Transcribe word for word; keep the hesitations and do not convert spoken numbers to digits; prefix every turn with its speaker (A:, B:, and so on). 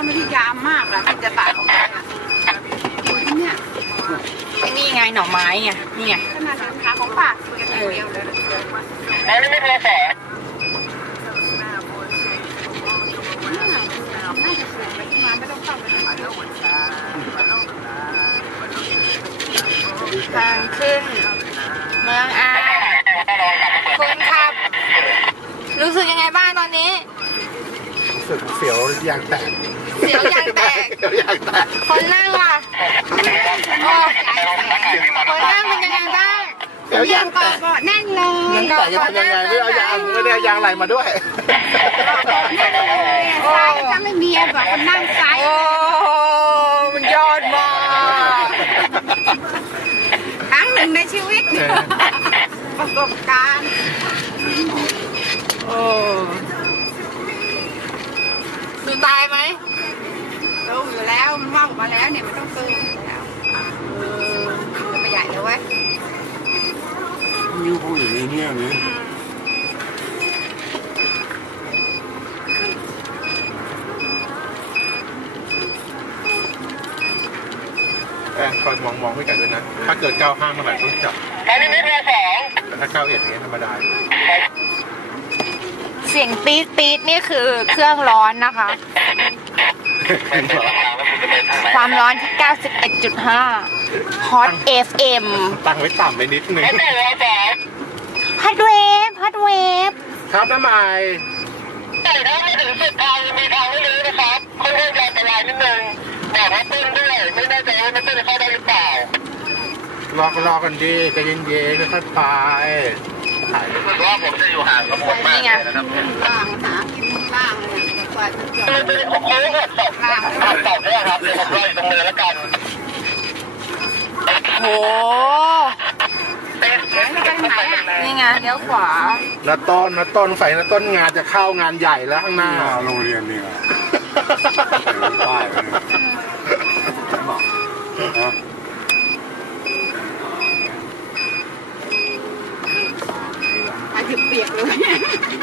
A: ไม่ได้ยามมากอะที่จะตายของมันอะเนี่ย
B: ไอ้นี่ไงหน่อไม้ไงนี่ไง
A: ขนาดราคาของปากคุยกันอย่างเดียวเลย
C: อันนี้ไม่พอแสน
A: น่าจะเสียไปที่มาไม่ต้องเข้าไป
B: ทางขึ้น เมืองอาคุณครับ รู้สึกยังไงบ้างตอนนี้
D: รู้สึกเสียวยางแตก
B: เสียวยางแตก
D: เสียวยางแตก
B: คนนั่งล่ะโอ้คนนั่งเป็นยังไงบ้าง
D: เสียวยางแตก
A: เบาะแน่นเลย
D: ยางแตกจะเป็นยังไงไม่เอายางไม่ได้เอายางอะไรมาด้วย
A: ซ้ายถ้าไม่มีแบบคนนั่งซ้าย
B: โอ้มันยอดมาก
A: ครั้งหนึ่งในชีวิต ประสบการณ์
B: โอ้ดูตายไหม
A: ตูมอยู่แล้วมันว่างมาแล้วเนี่ยมันต้องตูมอยู่แล้วจะไปใหญ่เลยเว้ย
D: นิ้วพูดอย่างนี้เนี่ยนี่เออคอยมองมองไม่กันด้วยนะ ถ้าเกิดก้าวห้างเมื่อไหร่ต้องจับ
C: อันนี้ไม่พอสอง
D: แต่ถ้าก้าวเอ็ดอย่างเงี้ยธรรมดา
B: เสียงตี๊ดตี๊ดนี่คือเครื่องร้อนนะคะ ความร้อนที่ เก้าสิบเอ็ดจุดห้า Hot เอฟ เอ็ม
D: ตั้งไว้ต่ำไปนิดนึง
C: ไม่พอสอง
B: Hot Wave Hot Wave
D: ครับน้ำใหม่
C: แต่ถ้าไม่ถึงสุดทางมีทางไม่รู้นะครับค่อนข้างจะอันตรายนิดนึงบอกว่าตื้นด้วยไม่แน่ใจว่ามันตื้นเข้าได้หรือเปล่าร
D: อกันรอกันดีใจเย็นๆค่อยๆไปถ่าย
C: รู้สึกว่าผมจะอยู่ห่างกับคนมากเลยนะครับ
A: ล่างหากินล่างเลยแต่กว่าจะจบ
C: มันเป็นโค้งหักศพหักศพเนี่ยครับเดี๋ยวผมรออยู่ตรงเนินแล้วกัน
B: โห นี่ไงเลี้ยวขวา
D: แล้วต้นนะต้นใส่นะต้นงานจะเข้างานใหญ่แล้วข้างหน้า
E: โรงเรียนนี่แหละป้ายไว้เนี่ยบอกนะ
A: อาจจะเปียกเลย